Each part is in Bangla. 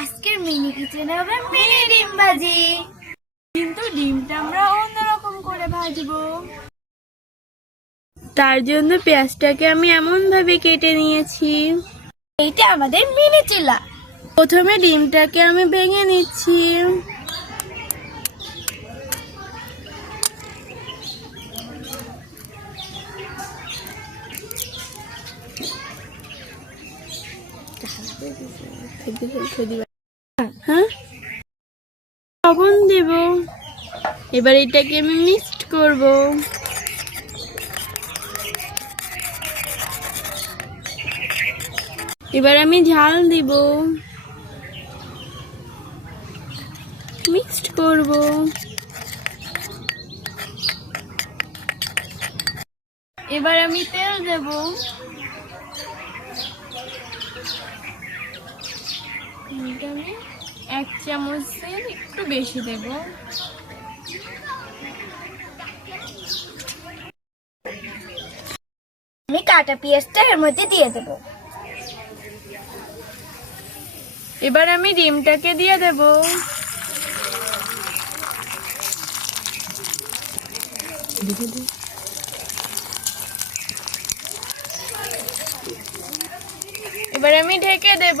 আজকের মিনি কিচেনে হবে মিনি ডিম ভাজি। কিন্তু ডিমটা আমরা অন্যরকম করে ভাজবো। তার জন্য পেঁয়াজটাকে আমি এমন ভাবে কেটে নিয়েছি। এইটা আমাদের মিনি চিলা। প্রথমে ডিমটাকে আমি ভেঙে নিচ্ছি। হ্যাঁ? লবণ দেব। এবার এটাকে আমি মিক্সড করব। এবার আমি ঝাল দিব। মিক্সড করব। এবার আমি তেল দেব। আমি চামচের একটু বেশি দেব। আমি কাটা পেঁয়াজটা এর মধ্যে দিয়ে দেবো। এবার আমি ডিমটাকে দিয়ে দেব। এবার আমি ঢেকে দেব।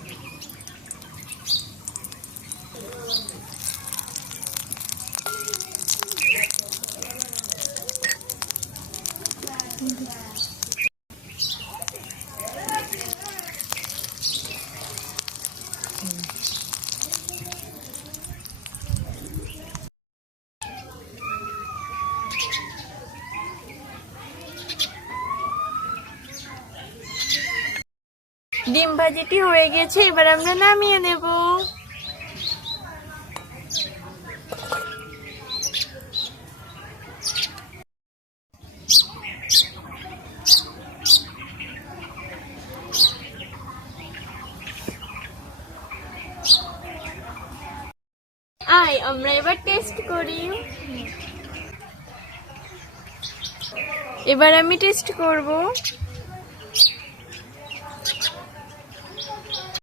ডিম ভাজিটি হয়ে গেছে এবার আমরা নামিয়ে নেব। আয় আমরা এবার টেস্ট করি। এবার আমি টেস্ট করব।